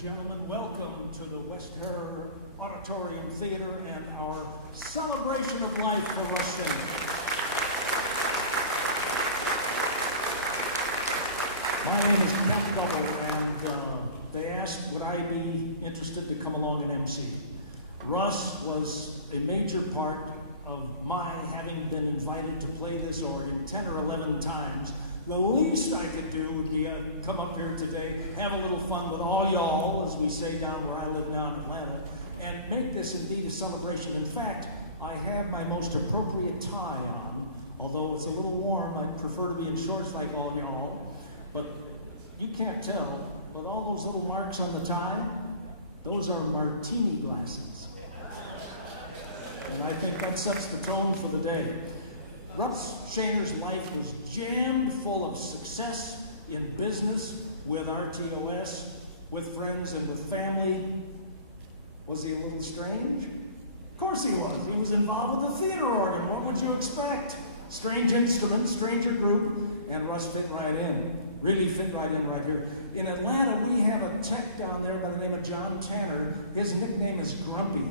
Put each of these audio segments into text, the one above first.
Gentlemen, welcome to the West Terror Auditorium Theater and our celebration of life for Russ. My name is Ken Double, and they asked would I be interested to come along and MC. Russ was a major part of my having been invited to play this organ 10 or 11 times. The least I could do would be come up here today, have a little fun with all y'all, as we say down where I live now in Atlanta, and make this indeed a celebration. In fact, I have my most appropriate tie on. Although it's a little warm, I'd prefer to be in shorts like all y'all. But you can't tell, but all those little marks on the tie, those are martini glasses. And I think that sets the tone for the day. Russ Shaner's life was jammed full of success in business, with RTOS, with friends, and with family. Was he a little strange? Of course he was. He was involved with the theater organ. What would you expect? Strange instrument, stranger group, and Russ fit right in. Really fit right in right here. In Atlanta, we have a tech down there by the name of John Tanner. His nickname is Grumpy.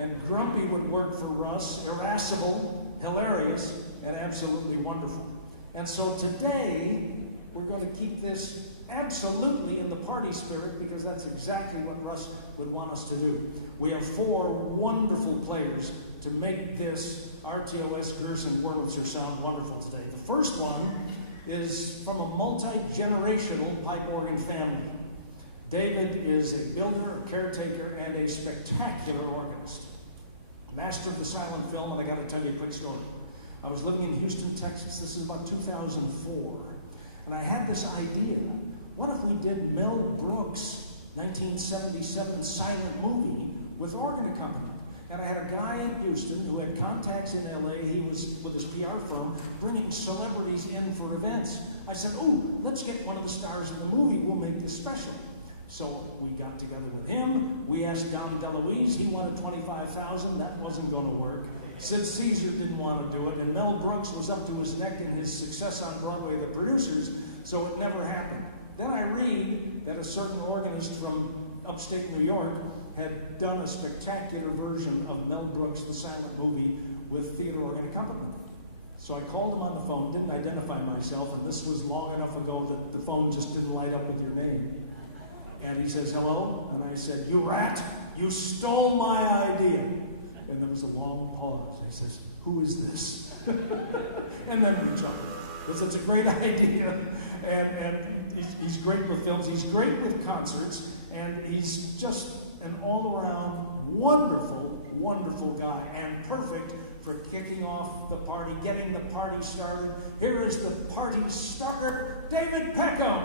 And Grumpy would work for Russ, irascible, hilarious, and absolutely wonderful. And so today, we're going to keep this absolutely in the party spirit, because that's exactly what Russ would want us to do. We have 4 wonderful players to make this RTOS Gerson Wurlitzer sound wonderful today. The first one is from a multi-generational pipe organ family. David is a builder, a caretaker, and a spectacular organist. Master of the silent film, and I got to tell you a quick story. I was living in Houston, Texas. This is about 2004. And I had this idea. What if we did Mel Brooks' 1977 silent movie with organ accompaniment? And I had a guy in Houston who had contacts in LA. He was with his PR firm bringing celebrities in for events. I said, oh, let's get one of the stars of the movie. We'll make this special. So we got together with him. We asked Dom DeLuise. He wanted $25,000. That wasn't going to work. Sid Caesar didn't want to do it. And Mel Brooks was up to his neck in his success on Broadway, The Producers, so it never happened. Then I read that a certain organist from upstate New York had done a spectacular version of Mel Brooks' The Silent Movie with theater organ accompaniment. So I called him on the phone, didn't identify myself, and this was long enough ago that the phone just didn't light up with your name. And he says, hello? And I said, you rat, you stole my idea. And there was a long pause. He says, who is this? And then we jumped. Because it's a great idea. And he's great with films. He's great with concerts. And he's just an all-around wonderful, wonderful guy. And perfect for kicking off the party, getting the party started. Here is the party starter, David Peckham.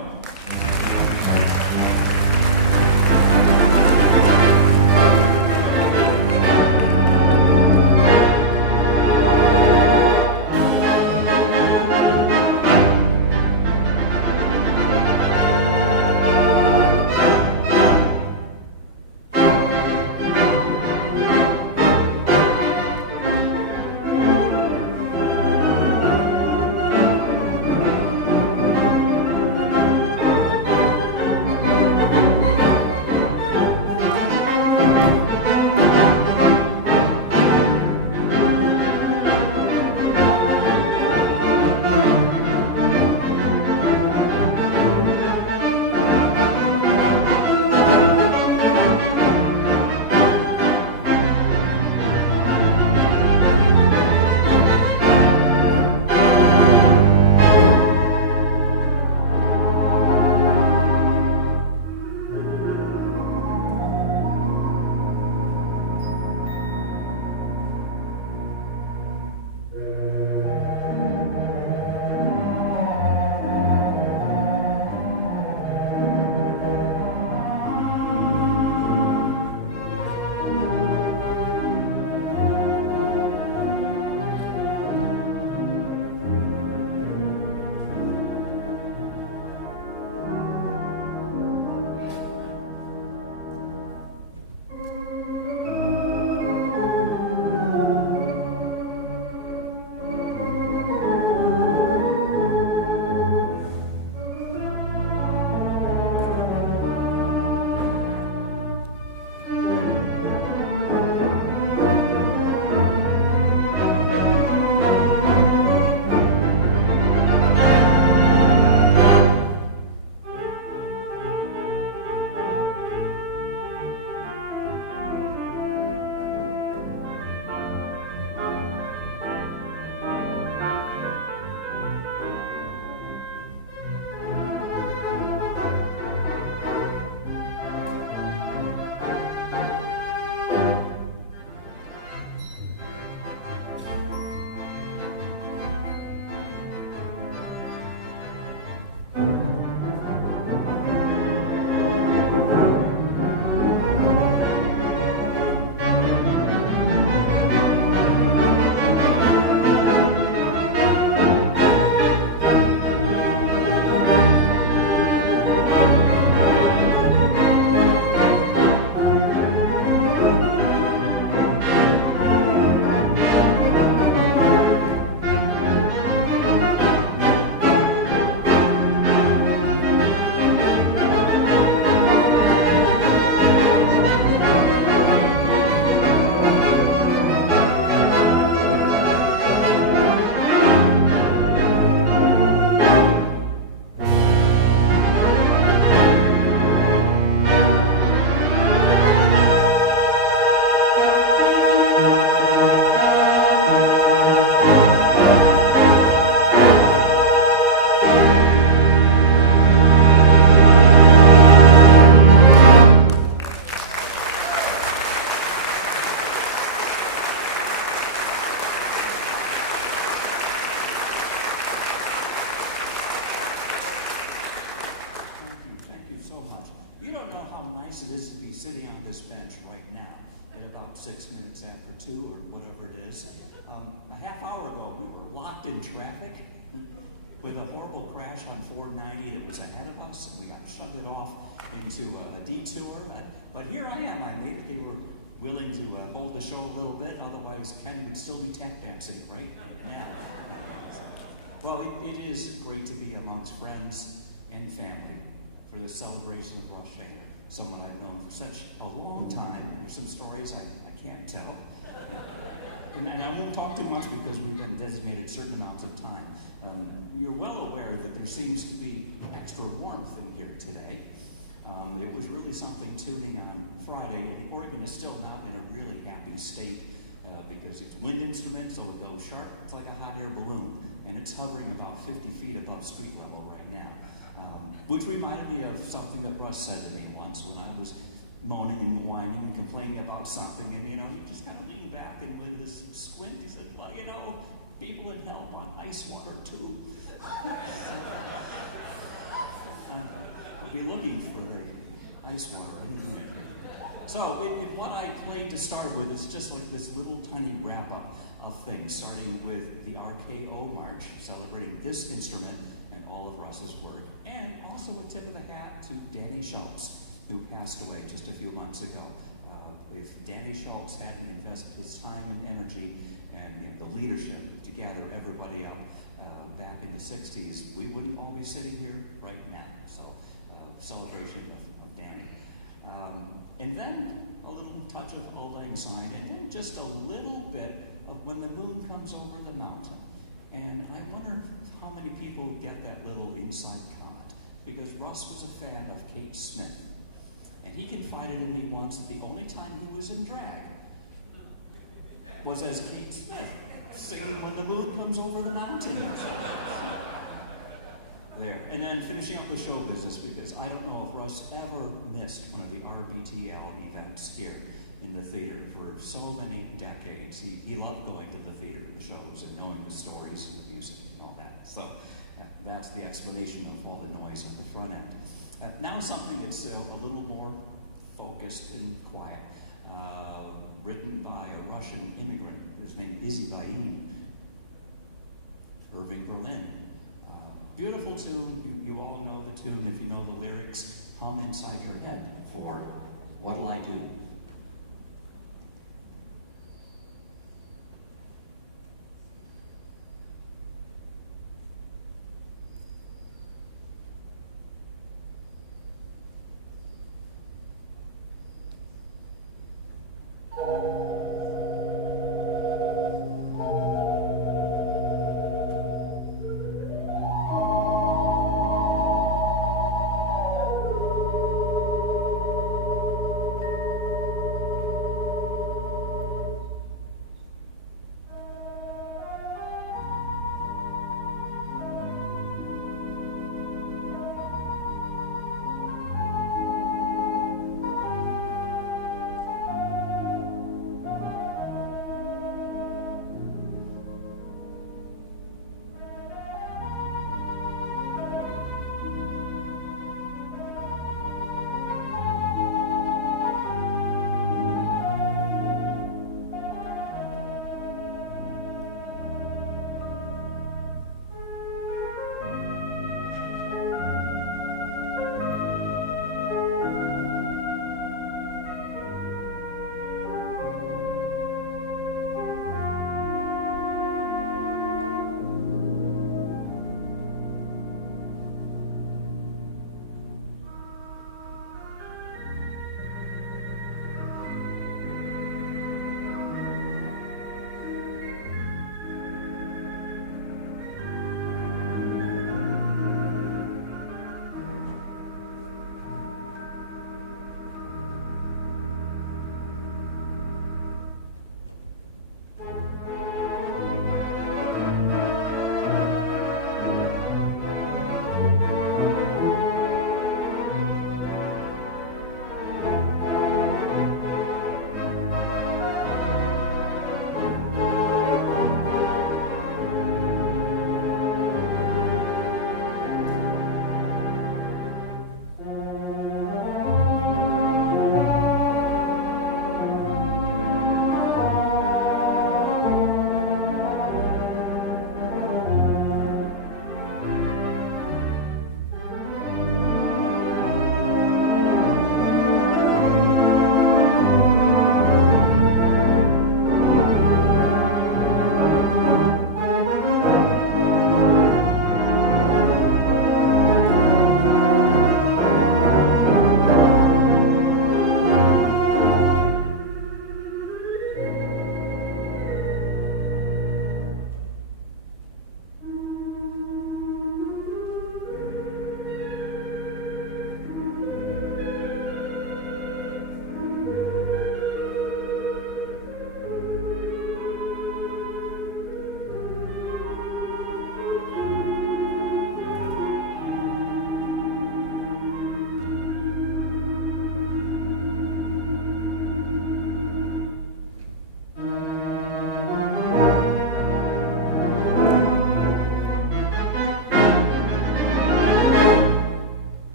about 6 minutes after 2 or whatever it is. A half hour ago, we were locked in traffic with a horrible crash on 490 that was ahead of us, and we got shunted off into a detour. But here I am. I made it. They were willing to hold the show a little bit, otherwise Ken would still be tap dancing right now. Well, it is great to be amongst friends and family for the celebration of Russ Schramm, someone I've known for such a long time. There's some stories I can't tell. And I won't talk too much because we've been designated certain amounts of time. You're well aware that there seems to be extra warmth in here today. It was really something tuning on Friday, and Oregon is still not in a really happy state because it's wind instrument, so it goes sharp. It's like a hot air balloon, and it's hovering about 50 feet above street level right now, which reminded me of something that Russ said to me once when I was moaning and whining and complaining about something, and he just kind of leaned back and with his squint, he said, well, people in hell want ice water too. I'll be looking for the ice water. So what I played to start with is just like this little tiny wrap-up of things, starting with the RKO March, celebrating this instrument and all of Russ's work, and also a tip of the hat to Danny Schultz, who passed away just a few months ago. If Danny Schultz hadn't invested his time and energy and the leadership to gather everybody up back in the 60s, we wouldn't all be sitting here right now. So, celebration of Danny. And then a little touch of Auld Lang Syne, and then just a little bit of When the Moon Comes Over the Mountain. And I wonder how many people get that little inside comment, because Russ was a fan of Kate Smith. And he confided in me once that the only time he was in drag was as Kate Smith, singing When the Moon Comes Over the Mountain. There. And then finishing up the show business, because I don't know if Russ ever missed one of the RBTL events here in the theater for so many decades. He loved going to the theater, the shows, and knowing the stories and the music and all that. So that's the explanation of all the noise on the front end. Now something that's a little more focused and quiet, written by a Russian immigrant. His name is Izzy Bain, Irving Berlin. Beautiful tune. You all know the tune. If you know the lyrics, hum inside your head for What'll I Do?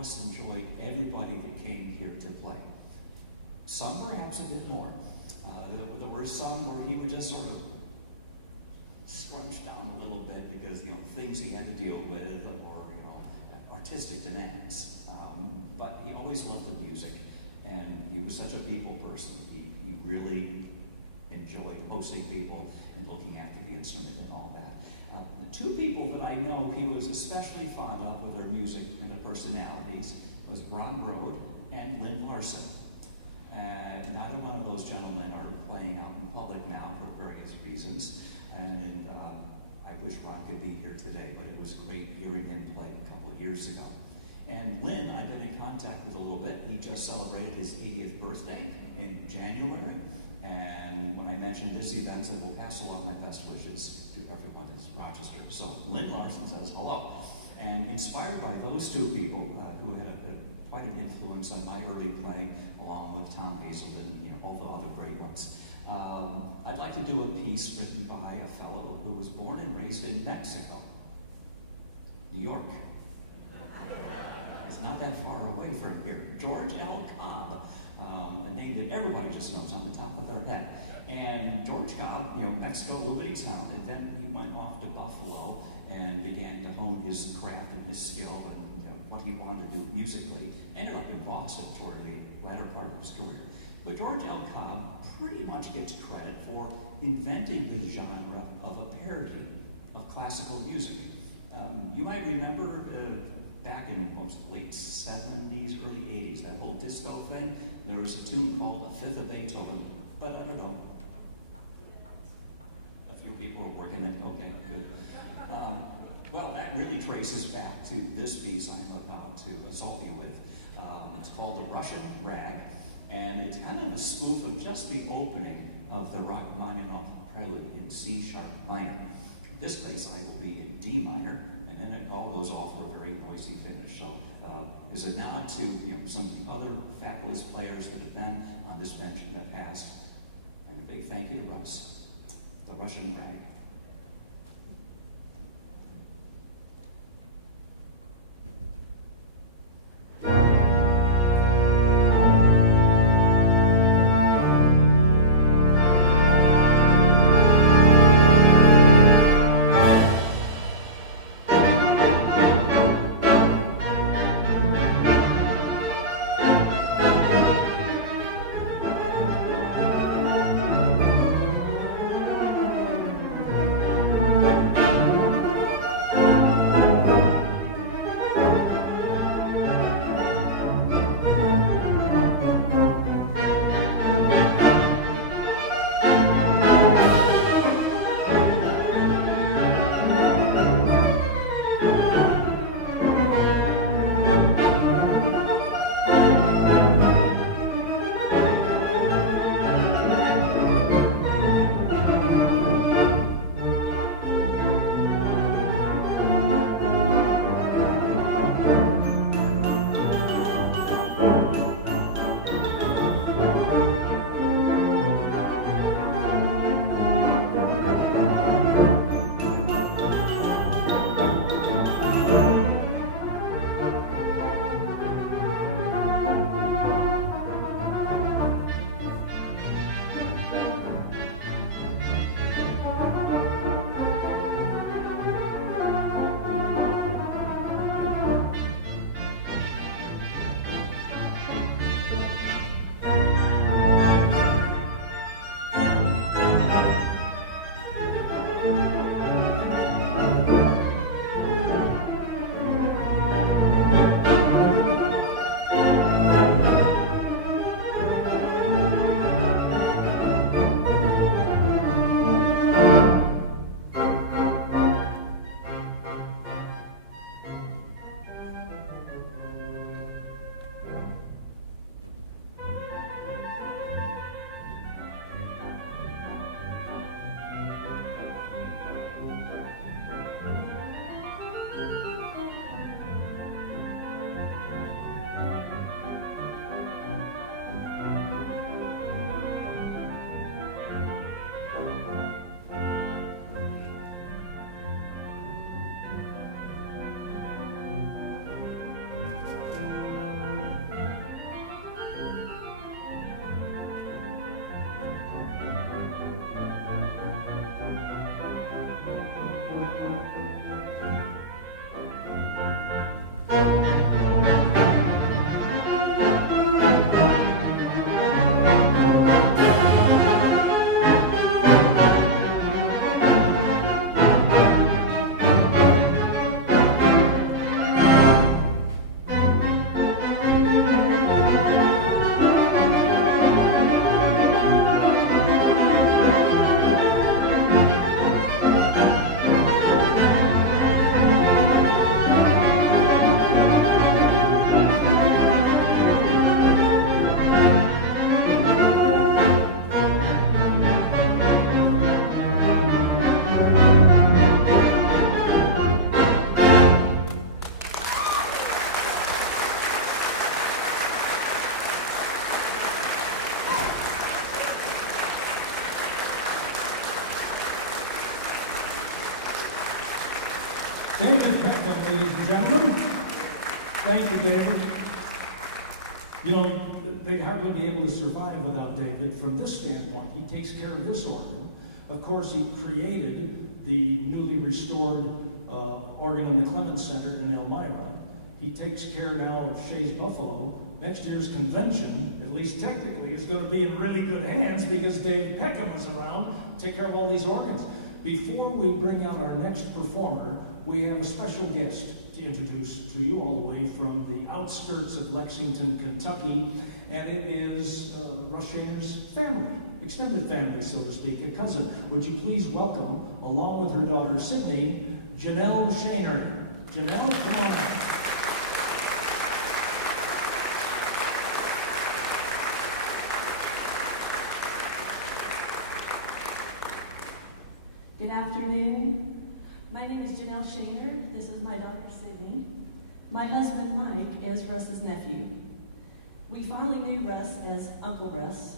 Russ enjoyed everybody that came here to play. Some perhaps a bit more. There were some where he would just sort of scrunch down a little bit because, things he had to deal with or, artistic demands. But he always loved the music, and he was such a people person. He really enjoyed hosting people and looking after the instrument and all that. The two people that I know he was especially fond of with their music and their personalities was Ron Rode and Lynn Larson. Neither one of those gentlemen are playing out in public now for various reasons, and I wish Ron could be here today, but it was great hearing him play a couple of years ago. And Lynn, I've been in contact with a little bit. He just celebrated his 80th birthday in January, and when I mentioned this event, I will pass along my best wishes to everyone in Rochester. So Lynn Larson says hello, and inspired by those two people who had quite an influence on my early playing, along with Tom Hazelden and all the other great ones. I'd like to do a piece written by a fellow who was born and raised in Mexico, New York. It's not that far away from here. George L. Cobb, a name that everybody just knows on the top of their head. And George Cobb, Mexico, Liberty Town, and then he went off to Buffalo and began to hone his craft and his skill and what he wanted to do musically. Ended up in Boston toward the latter part of his career. But George L. Cobb pretty much gets credit for inventing the genre of a parody of classical music. You might remember back in most late 70s, early 80s, that whole disco thing. There was a tune called A Fifth of Beethoven, but I don't know. A few people are working it. Okay, good. Well, that really traces back to this piece I'm about to assault you with. It's called The Russian Rag, and it's kind of a spoof of just the opening of the Rachmaninoff Prelude in C sharp minor. This case I will be in D minor, and then it all goes off for a very noisy finish. So is a nod to some of the other fabulous players that have been on this bench in the past, and a big thank you to Russ. The Russian Rag. David Peckham, ladies and gentlemen. Thank you, David. You know, they'd hardly be able to survive without David from this standpoint. He takes care of this organ. Of course, he created the newly restored organ in the Clements Center in Elmira. He takes care now of Shays Buffalo. Next year's convention, at least technically, is going to be in really good hands because David Peckham is around to take care of all these organs. Before we bring out our next performer, we have a special guest to introduce to you all the way from the outskirts of Lexington, Kentucky, and it is Russ Shaner's family, extended family, so to speak, a cousin. Would you please welcome, along with her daughter Sydney, Janelle Shaner. Janelle, come on out. Good afternoon. My name is Janelle Shaner. This is my daughter Sydney. My husband Mike is Russ's nephew. We finally knew Russ as Uncle Russ.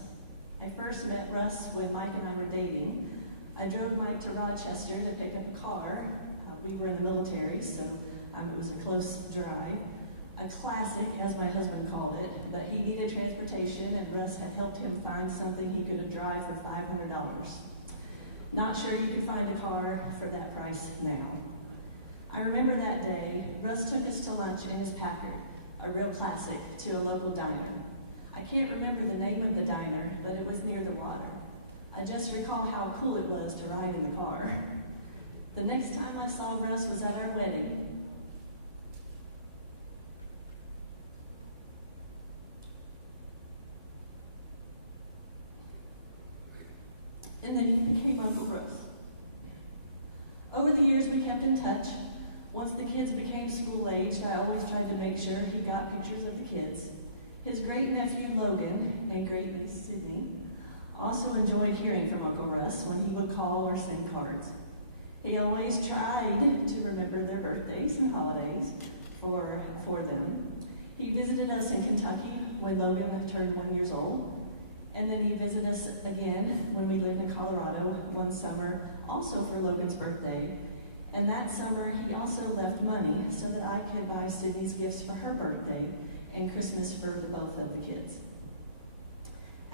I first met Russ when Mike and I were dating. I drove Mike to Rochester to pick up a car. We were in the military, so it was a close drive. A classic, as my husband called it, but he needed transportation and Russ had helped him find something he could drive for $500. Not sure you could find a car for that price now. I remember that day, Russ took us to lunch in his Packard, a real classic, to a local diner. I can't remember the name of the diner, but it was near the water. I just recall how cool it was to ride in the car. The next time I saw Russ was at our wedding. And then he became Uncle Russ. Over the years, we kept in touch. Once the kids became school-aged, I always tried to make sure he got pictures of the kids. His great-nephew, Logan, and great-niece, Sydney, also enjoyed hearing from Uncle Russ when he would call or send cards. He always tried to remember their birthdays and holidays for them. He visited us in Kentucky when Logan turned 1 year old. And then he visited us again when we lived in Colorado one summer, also for Logan's birthday. And that summer, he also left money so that I could buy Sydney's gifts for her birthday and Christmas for both of the kids.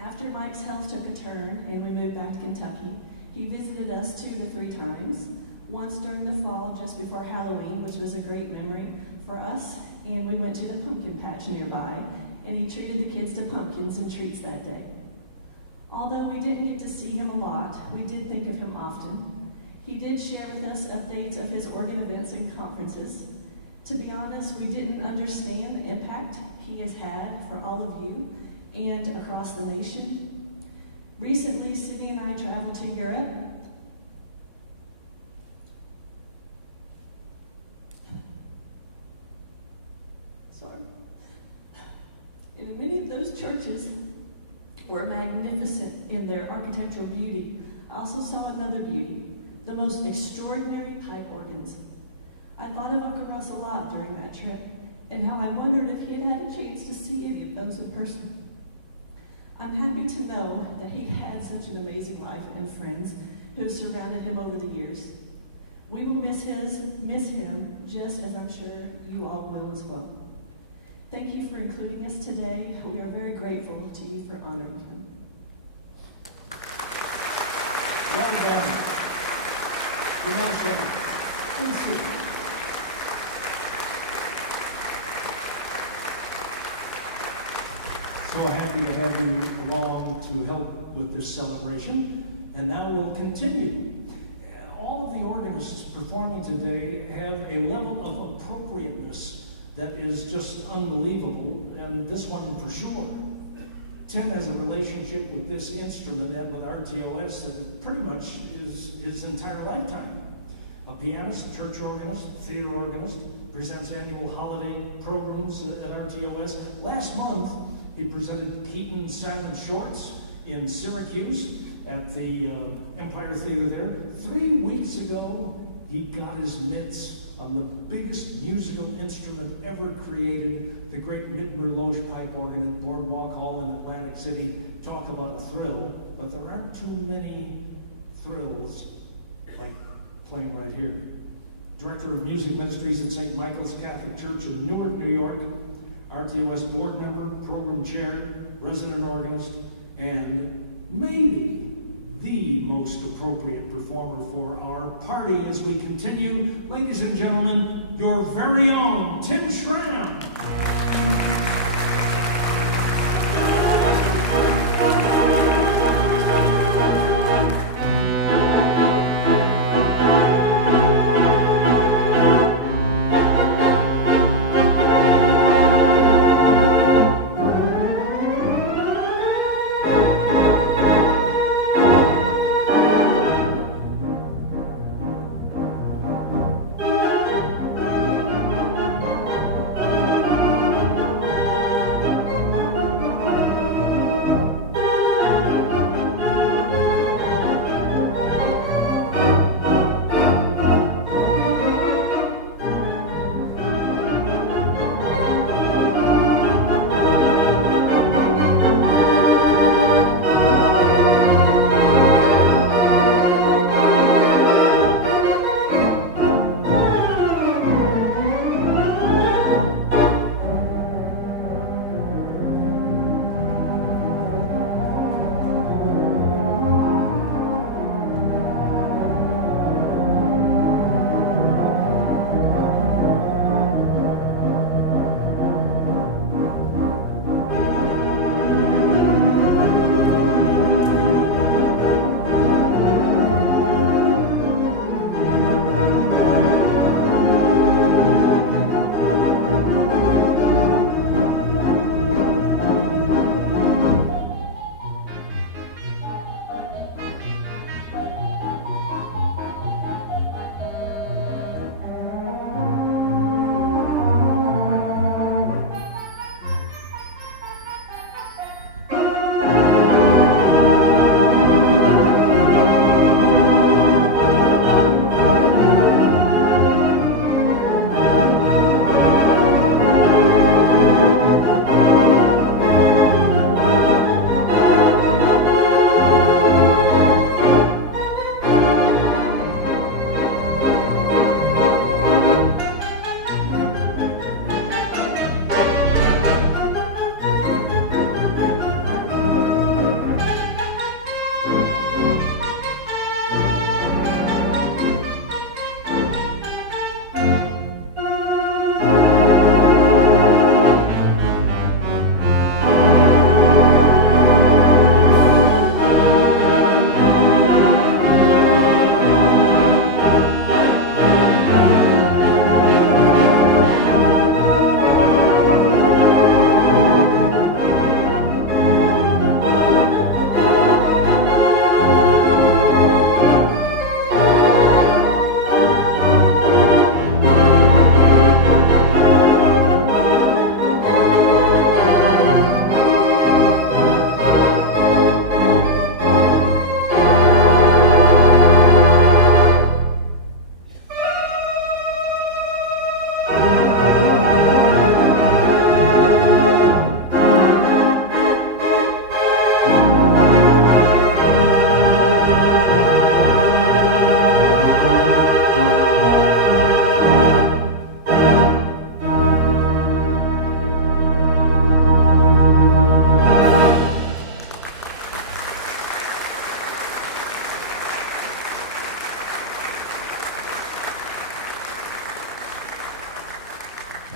After Mike's health took a turn and we moved back to Kentucky, he visited us 2 to 3 times. Once during the fall, just before Halloween, which was a great memory for us, and we went to the pumpkin patch nearby, and he treated the kids to pumpkins and treats that day. Although we didn't get to see him a lot, we did think of him often. He did share with us updates of his organ events and conferences. To be honest, we didn't understand the impact he has had for all of you and across the nation. Recently, Sydney and I traveled to Europe. And many of those churches were magnificent in their architectural beauty. I also saw another beauty, the most extraordinary pipe organs. I thought of Uncle Russ a lot during that trip, and how I wondered if he had had a chance to see any of those in person. I'm happy to know that he had such an amazing life and friends who have surrounded him over the years. We will miss him, just as I'm sure you all will as well. Thank you for including us today. We are very grateful to you for honoring him. Well done. Please sit. So happy to have you along to help with this celebration. And now we'll continue. All of the organists performing today have a level of appropriateness that is just unbelievable, and this one for sure. Tim has a relationship with this instrument and with RTOS that pretty much is his entire lifetime. A pianist, a church organist, theater organist, presents annual holiday programs at RTOS. Last month, he presented Keaton Silent Shorts in Syracuse at the Empire Theater there. 3 weeks ago, he got his mitts on the biggest musical instrument ever created, the great Midmer-Loesch pipe organ at Boardwalk Hall in Atlantic City. Talk about a thrill, but there aren't too many thrills like playing right here. Director Director of Music Ministries at St. Michael's Catholic Church in Newark, New York, RTOS Board Member, Program Chair, Resident Organist, and maybe the most appropriate performer for our party as we continue. Ladies and gentlemen, your very own Tim Schramm.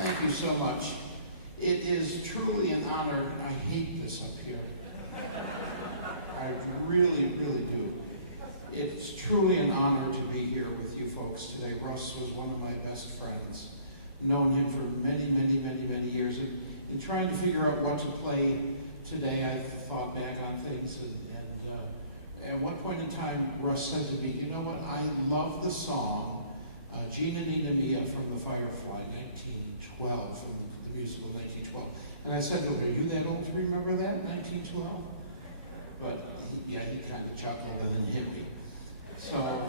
Thank you so much. It is truly an honor. I hate this up here. I really, really do. It's truly an honor to be here with you folks today. Russ was one of my best friends. Known him for many, many, many, many years. In trying to figure out what to play today, I thought back on things, and at one point in time, Russ said to me, you know what, I love the song Gina Nina Mia from the Firefly, 1912, from the musical 1912. And I said, look, are you that old to remember that, 1912? But he kind of chuckled and then hit me. So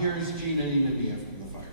here's Gina Nina Mia from the Firefly.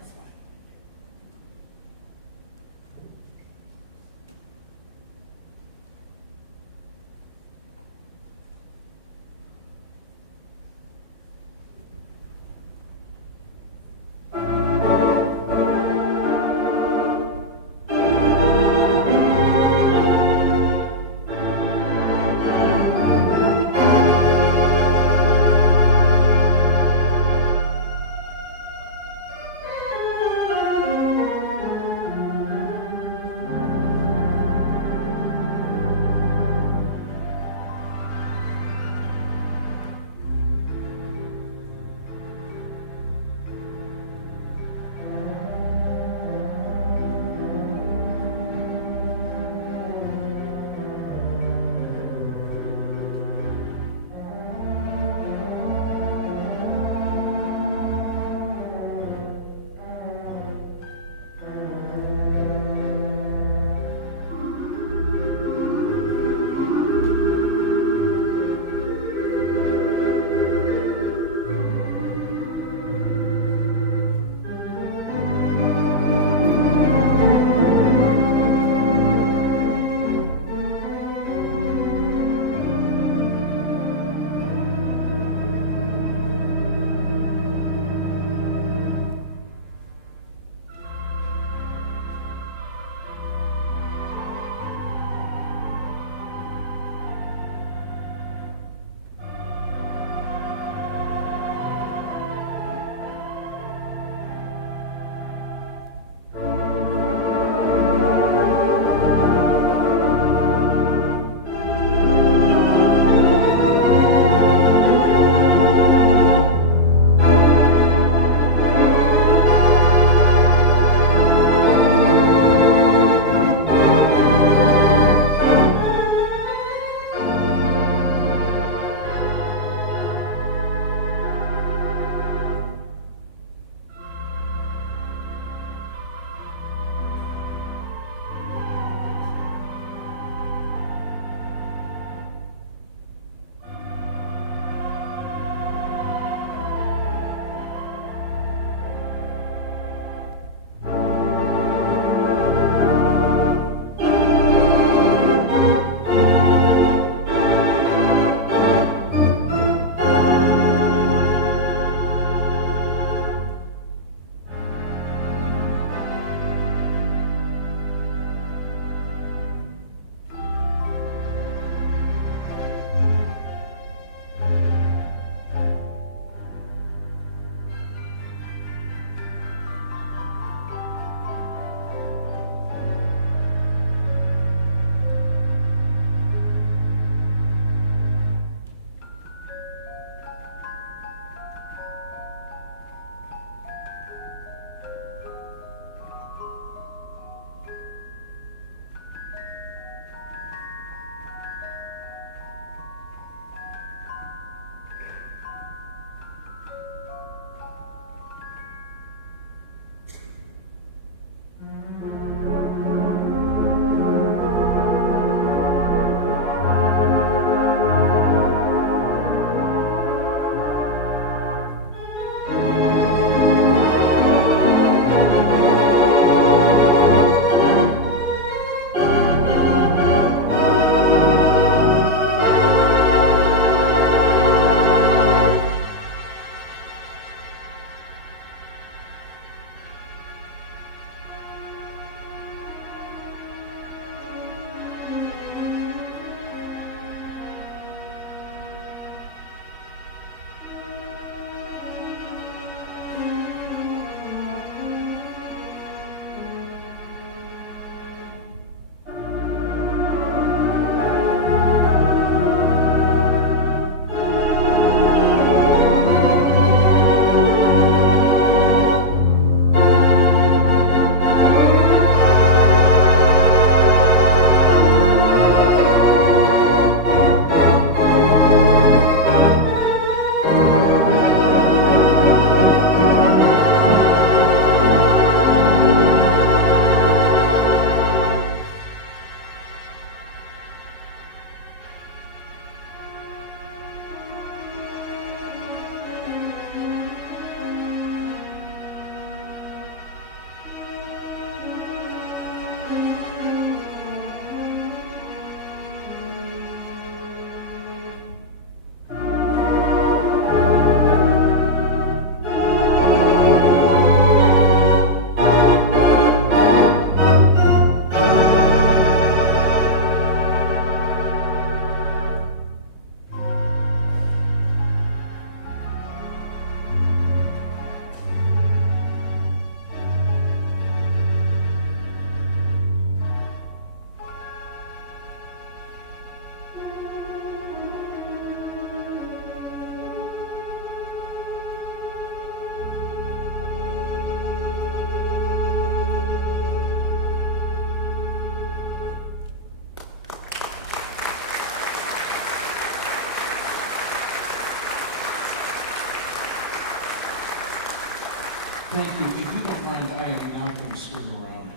Thank you. If you don't mind, I am not going to screw around.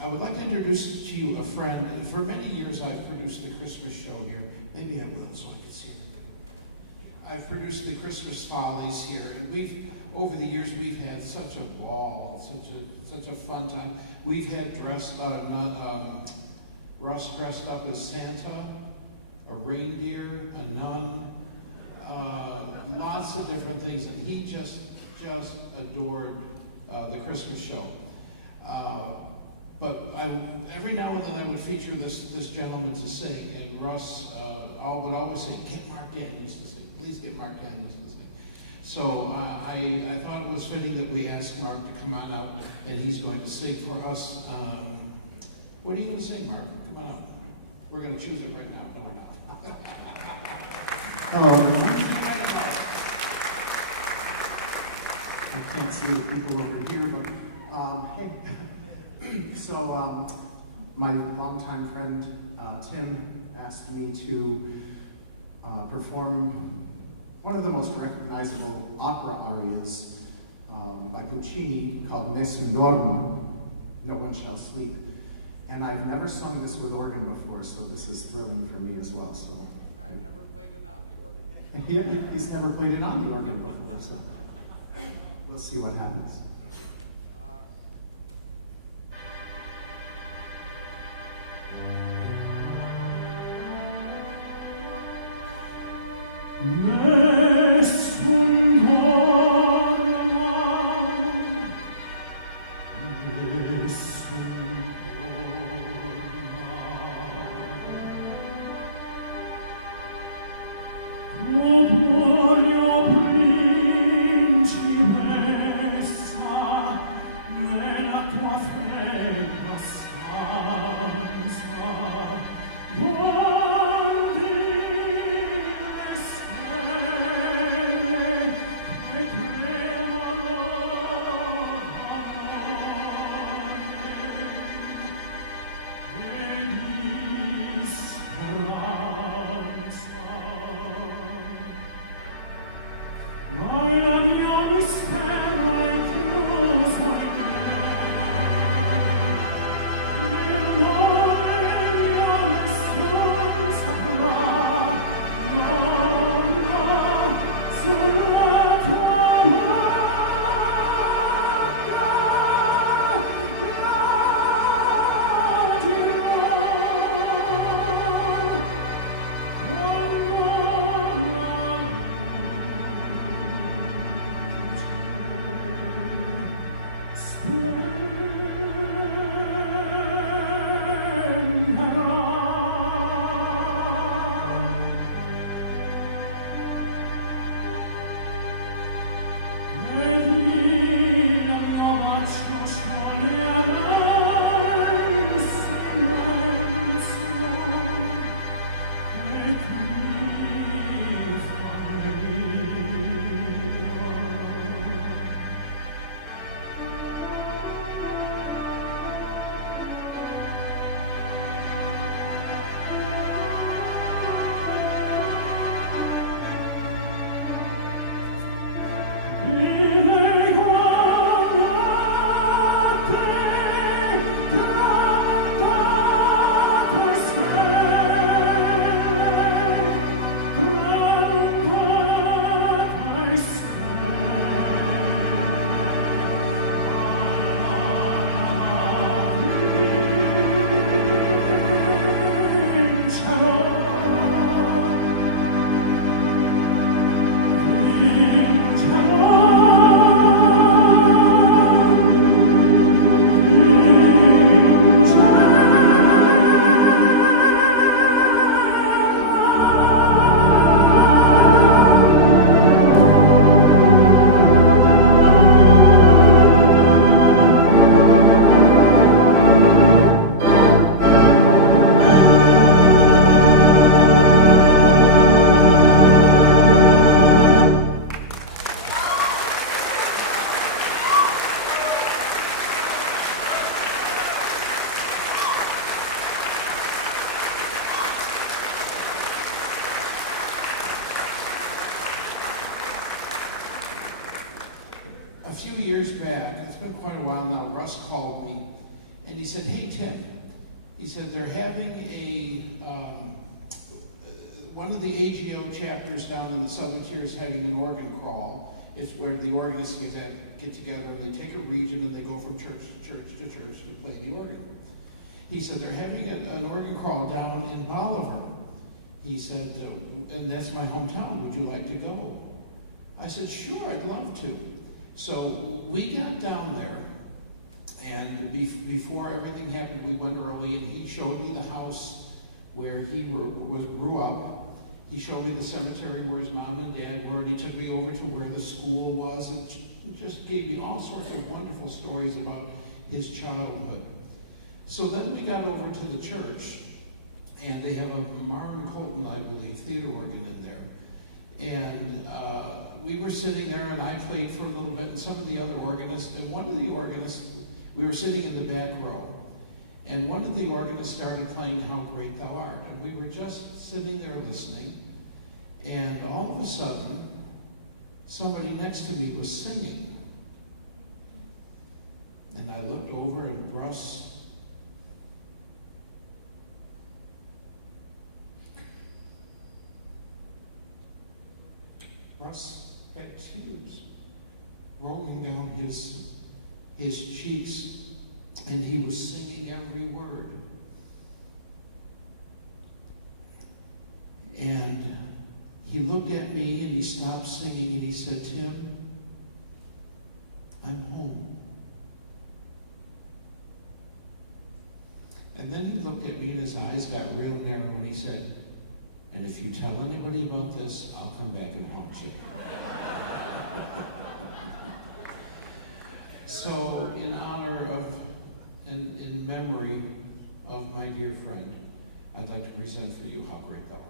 I would like to introduce to you a friend. For many years, I've produced the Christmas show here. Maybe I will, so I can see it. I've produced the Christmas Follies here, and over the years, we've had such a ball, such a fun time. We've had Russ dressed up as Santa, a reindeer, a nun, lots of different things, and he just adored the Christmas show. But every now and then I would feature this gentleman to sing, and Russ would always say, "Get Mark Daniels to sing. Please get Mark Daniels to sing." So I thought it was fitting that we asked Mark to come on out, and he's going to sing for us. What are you going to sing, Mark? Come on up. We're going to choose it right now. No, we're not. Hello, everyone. I can't see the people over here, but hey. So, my longtime friend Tim asked me to perform one of the most recognizable opera arias by Puccini called Nessun Dorma, No One Shall Sleep. And I've never sung this with organ before, so this is thrilling for me as well. So, he's never played it on the organ before, so we'll see what happens. Principessa a few years back, it's been quite a while now, Russ called me and he said, "Hey Tim," he said, "they're having one of the AGO chapters down in the Southern Tier is having an organ crawl. It's where the organists get together and they take a region and they go from church to church to church to play the organ." He said, "They're having an organ crawl down in Bolivar." He said, "And that's my hometown. Would you like to go?" I said, "Sure, I'd love to." So we got down there, and before everything happened, we went early, and he showed me the house where he grew up. He showed me the cemetery where his mom and dad were, and he took me over to where the school was, and just gave me all sorts of wonderful stories about his childhood. So then we got over to the church, and they have a Marvin Colton, I believe, theater organ in there. And we were sitting there, and I played for a little bit, and some of the other organists, and one of the organists, we were sitting in the back row, and one of the organists started playing How Great Thou Art, and we were just sitting there listening, and all of a sudden, somebody next to me was singing. And I looked over, and Russ had tears rolling down his cheeks, and he was singing every word. And he looked at me and he stopped singing and he said, "Tim, I'm home." And then he looked at me and his eyes got real narrow and he said, "And if you tell anybody about this, I'll come back and haunt you." So, in honor of and in memory of my dear friend, I'd like to present for you How Great Thou Art.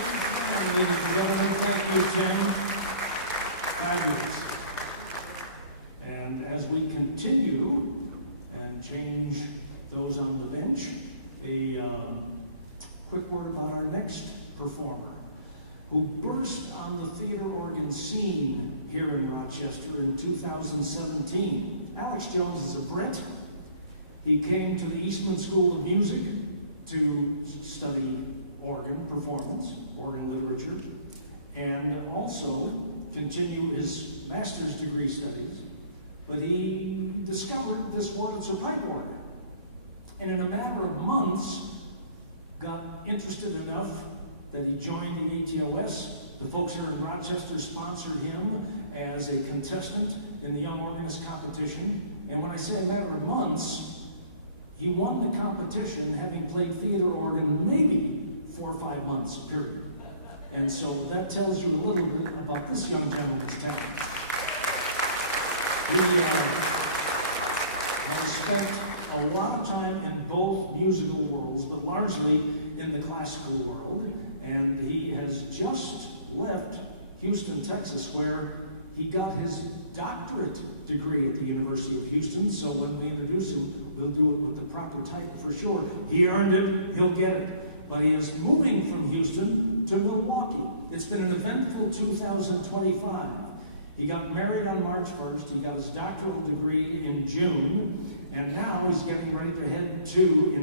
Ladies and gentlemen, thank you, Tim. Fabulous. And as we continue and change those on the bench, a quick word about our next performer who burst on the theater organ scene here in Rochester in 2017. Alex Jones is a Brit. He came to the Eastman School of Music to study organ performance, organ literature, and also continue his master's degree studies. But he discovered this Wurlitzer pipe organ, and in a matter of months got interested enough that he joined the ATOS. The folks here in Rochester sponsored him as a contestant in the Young Organist competition. And when I say a matter of months, he won the competition having played theater organ maybe 4 or 5 months, period. And so that tells you a little bit about this young gentleman's talent. He has spent a lot of time in both musical worlds, but largely in the classical world. And he has just left Houston, Texas, where he got his doctorate degree at the University of Houston. So when we introduce him, we'll do it with the proper title for sure. He earned it, he'll get it. But he is moving from Houston to Milwaukee. It's been an eventful 2025. He got married on March 1st. He got his doctoral degree in June. And now he's getting ready to head to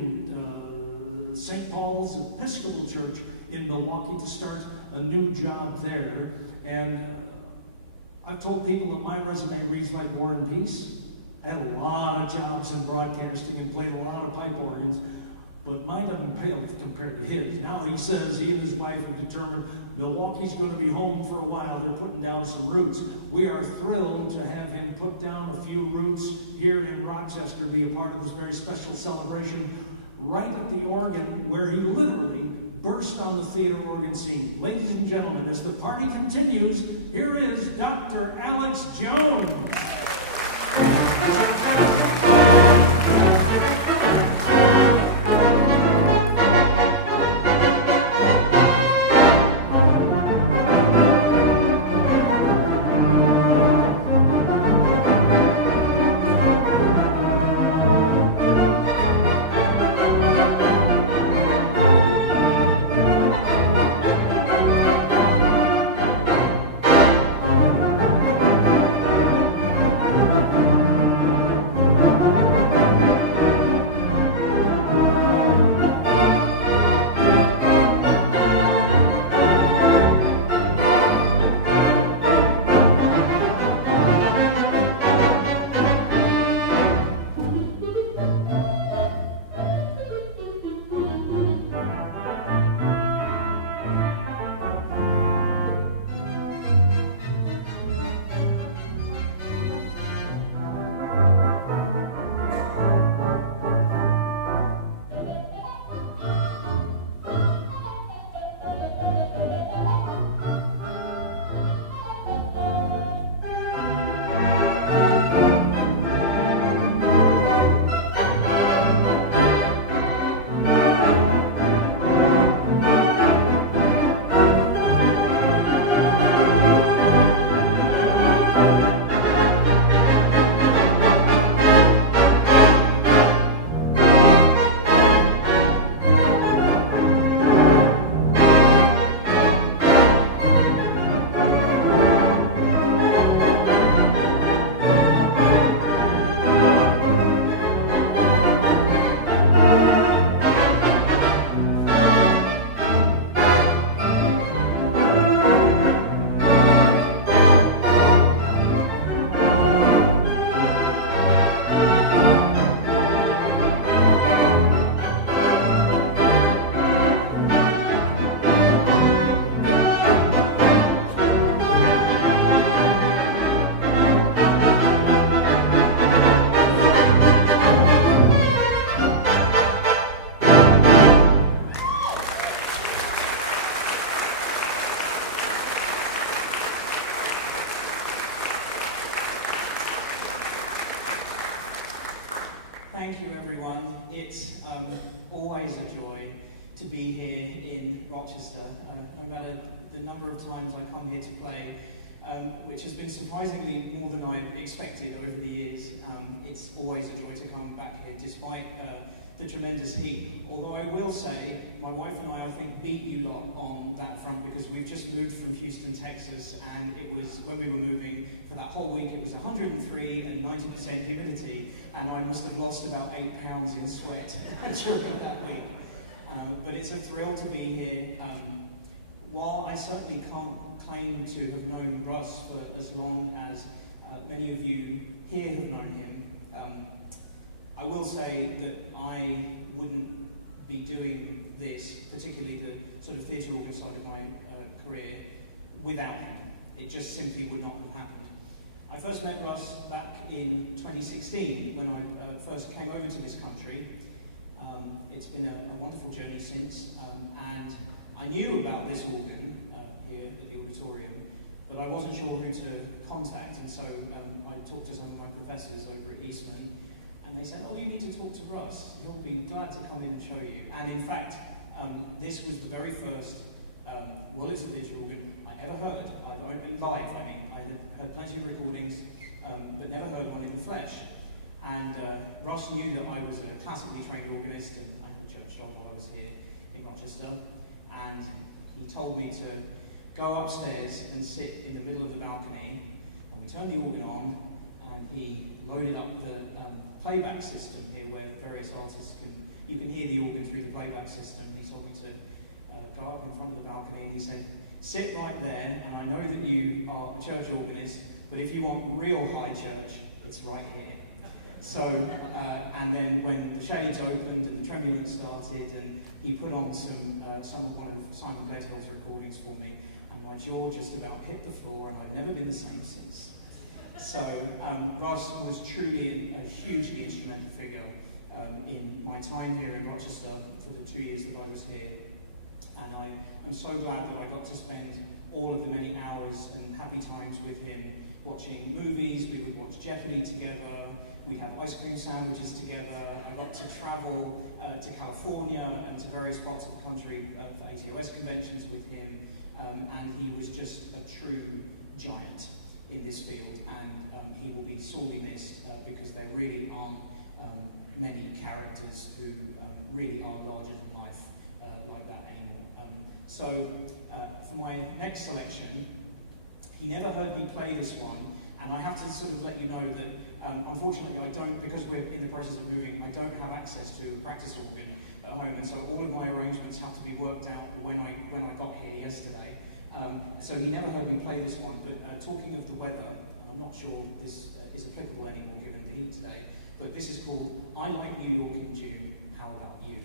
St. Paul's Episcopal Church in Milwaukee to start a new job there. And I've told people that my resume reads like War and Peace. I had a lot of jobs in broadcasting and played a lot of pipe organs, but mine doesn't pale compared to his. Now he says he and his wife have determined Milwaukee's going to be home for a while. They're putting down some roots. We are thrilled to have him put down a few roots here in Rochester and be a part of this very special celebration right at the organ where he literally burst on the theater organ scene. Ladies and gentlemen, as the party continues, here is Dr. Alex Jones. in Rochester. No matter the number of times I come here to play, which has been surprisingly more than I expected over the years. It's always a joy to come back here despite the tremendous heat. Although I will say, my wife and I think, beat you lot on that front because we've just moved from Houston, Texas, and it was, when we were moving, for that whole week, it was 103 and 90% humidity, and I must have lost about 8 pounds in sweat during that week. But it's a thrill to be here. While I certainly can't claim to have known Russ for as long as many of you here have known him, I will say that I wouldn't be doing this, particularly the sort of theatre organ side of my career, without him. It just simply would not have happened. I first met Russ back in 2016 when I first came over to this country. It's been a wonderful journey since, and I knew about this organ here at the auditorium, but I wasn't sure who to contact, and so I talked to some of my professors over at Eastman, and they said, oh, you need to talk to Russ. He'll be glad to come in and show you. And in fact, this was the very first Wurlitzer digital organ I ever heard. I'd only been live, I had heard plenty of recordings, but never heard one in the flesh. And Russ knew that I was a classically trained organist, and I had a church job while I was here in Rochester, and he told me to go upstairs and sit in the middle of the balcony, and we turned the organ on, and he loaded up the playback system here where various artists you can hear the organ through the playback system. He told me to go up in front of the balcony, and he said, sit right there, and I know that you are a church organist, but if you want real high church, it's right here. So, and then when the shades opened and the tremulance started, and he put on some of one of Simon Gledhill's recordings for me, and my jaw just about hit the floor, and I've never been the same since. So, Russ was truly a hugely instrumental figure in my time here in Rochester for the 2 years that I was here. And I'm so glad that I got to spend all of the many hours and happy times with him watching movies. We would watch Jeopardy together. We'd have ice cream sandwiches together. I got to travel to California and to various parts of the country for ATOS conventions with him. And he was just a true giant in this field. And he will be sorely missed because there really aren't many characters who really are larger than life like that anymore. So for my next selection, he never heard me play this one, and I have to sort of let you know that unfortunately I don't, because we're in the process of moving, I don't have access to a practice organ at home, and so all of my arrangements have to be worked out when I got here yesterday. So he never heard me play this one, but talking of the weather, I'm not sure this is applicable anymore given the heat today, but this is called I Like New York in June, How About You?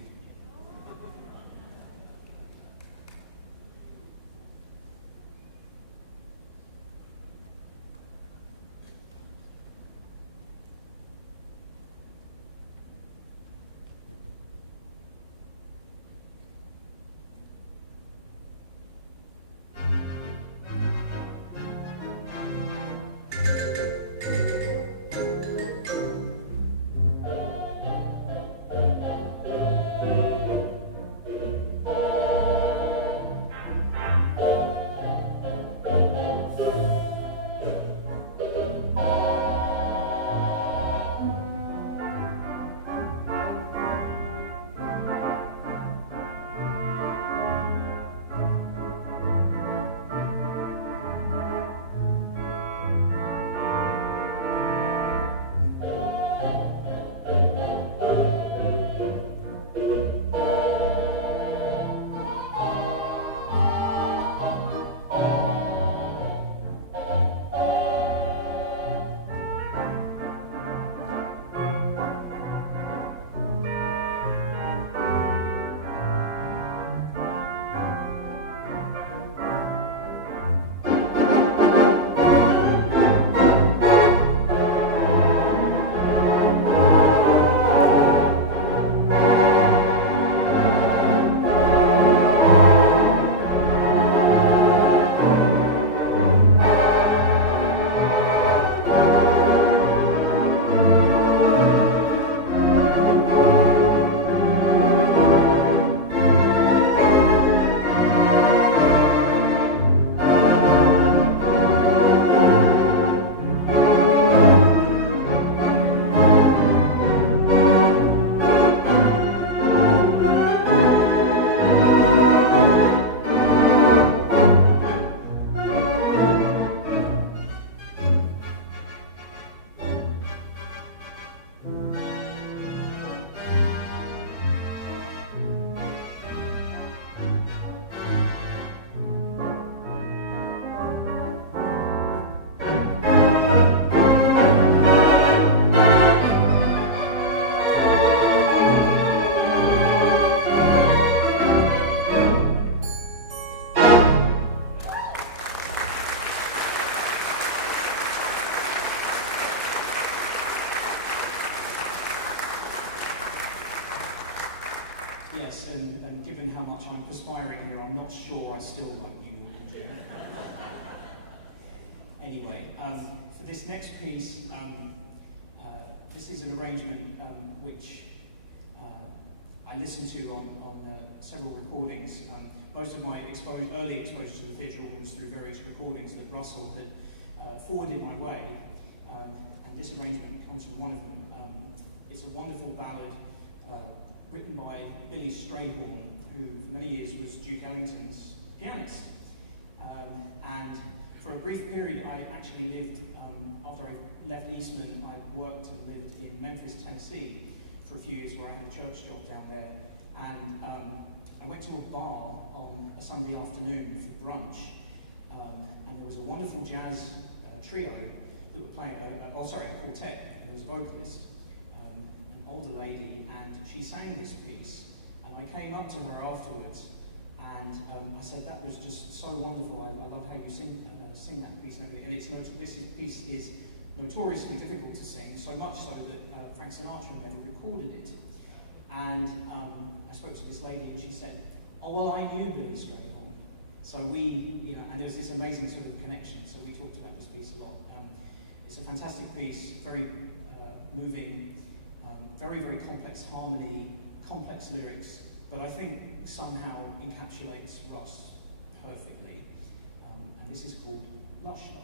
here, I'm not sure I still like New York and June. Anyway, for this next piece, this is an arrangement which I listened to on several recordings. Most of my early exposure to the theatre was through various recordings that Russell had forwarded my way, and this arrangement comes from one of them. It's a wonderful ballad written by Billy Strayhorn, who for many years was Duke Ellington's pianist. And for a brief period, I actually lived, after I left Eastman, I worked and lived in Memphis, Tennessee for a few years, where I had a church job down there. And I went to a bar on a Sunday afternoon for brunch, and there was a wonderful jazz trio that were playing, a quartet, and there was a vocalist, an older lady, and she sang this piece, and I came up to her afterwards, and I said, that was just so wonderful, I love how you sing that piece, and this piece is notoriously difficult to sing, so much so that Frank Sinatra never recorded it. And I spoke to this lady, and she said, oh, well, I knew Billy Strayhorn. So and there was this amazing sort of connection, so we talked about this piece a lot. It's a fantastic piece, very moving, very, very complex harmony, complex lyrics, but I think somehow encapsulates Russ perfectly. And this is called Lush Life.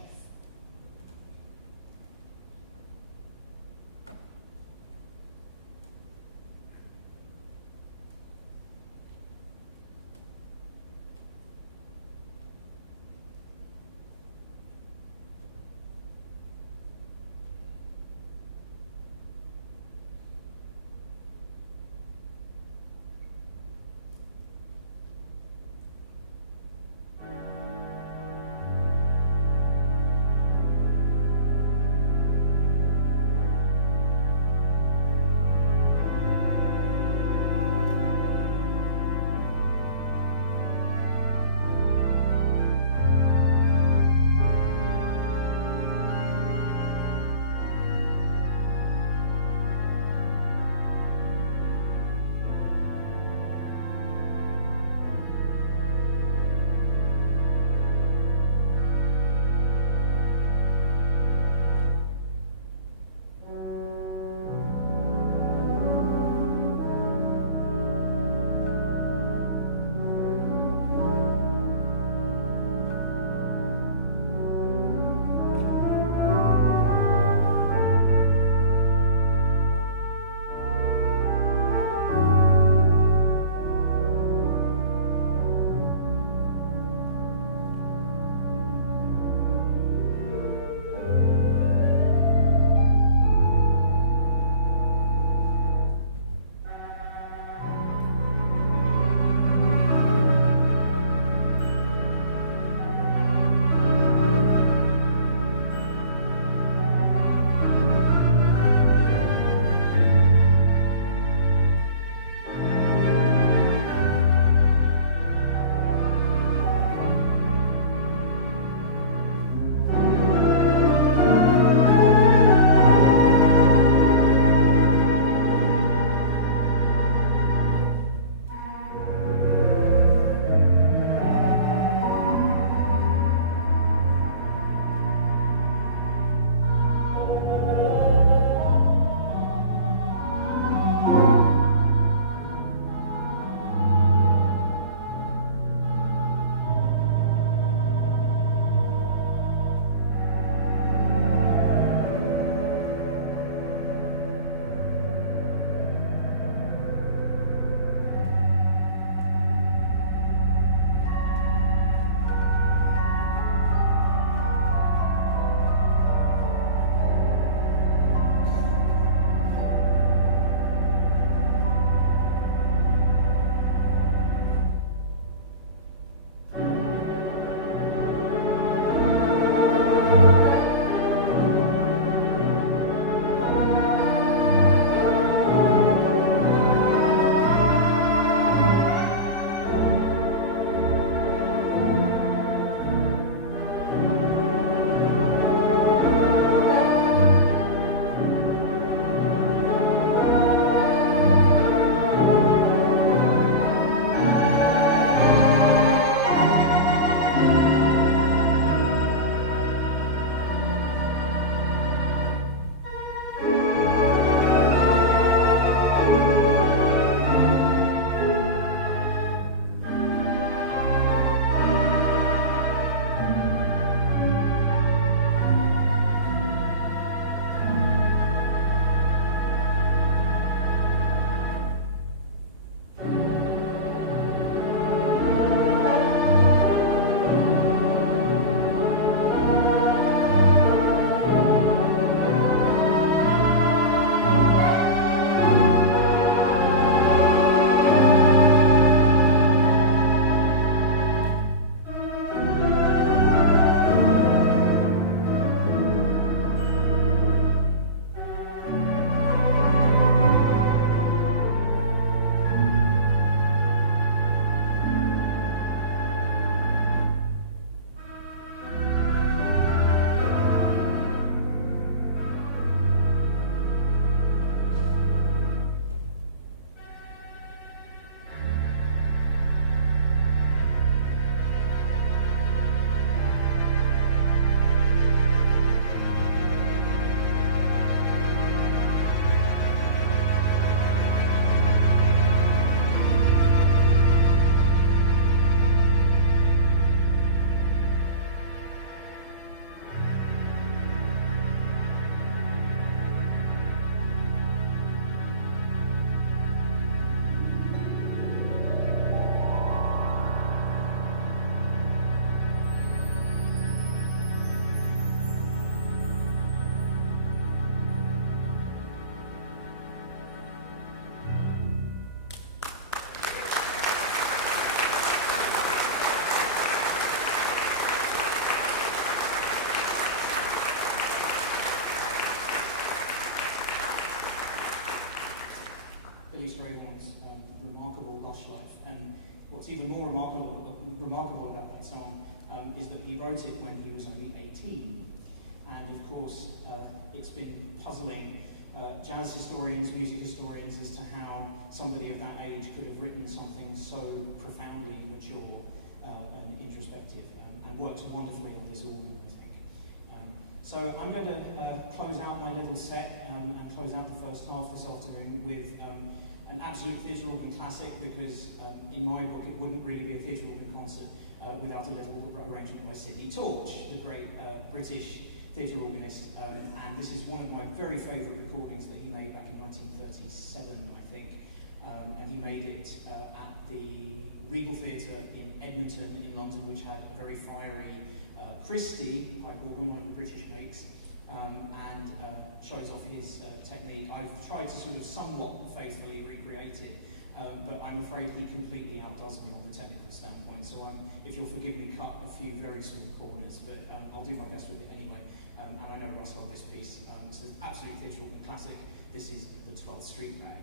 remarkable about that song is that he wrote it when he was only 18. And of course, it's been puzzling jazz historians, music historians, as to how somebody of that age could have written something so profoundly mature and introspective, and worked wonderfully on this organ, I think. So I'm going to close out my little set and close out the first half this afternoon with an absolute theatre organ classic, because in my book it wouldn't really be a theatre organ concert without a little arrangement by Sidney Torch, the great British theatre organist, and this is one of my very favourite recordings that he made back in 1937, I think, and he made it at the Regal Theatre in Edmonton in London, which had a very fiery Christie pipe organ, one of the British makes, and shows off his technique. I've tried to sort of somewhat faithfully recreate it, but I'm afraid he completely outdoes me on the technical standpoint, so if you'll forgive me, cut a few very small corners, but I'll do my best with it anyway. And I know Russ got this piece. It's an absolute theatre organ classic. This is the 12th Street Rag.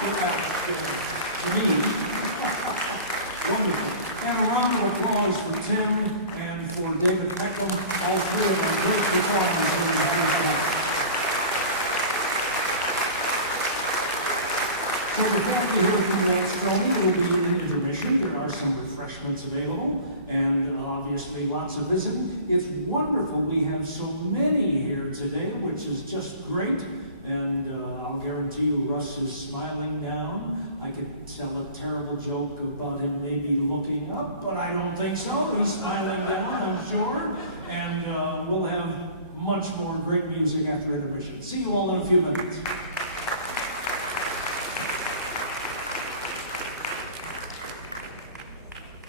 To me. Wonderful. And a round of applause for Tim and for David Peckham, all three of them great performances. So before we hear from Matt Stromey, there will be an intermission. There are some refreshments available, and obviously lots of visiting. It's wonderful we have so many here today, which is just great. And I'll guarantee you Russ is smiling down. I could tell a terrible joke about him maybe looking up, but I don't think so. He's smiling down, I'm sure. And we'll have much more great music after intermission. See you all in a few minutes.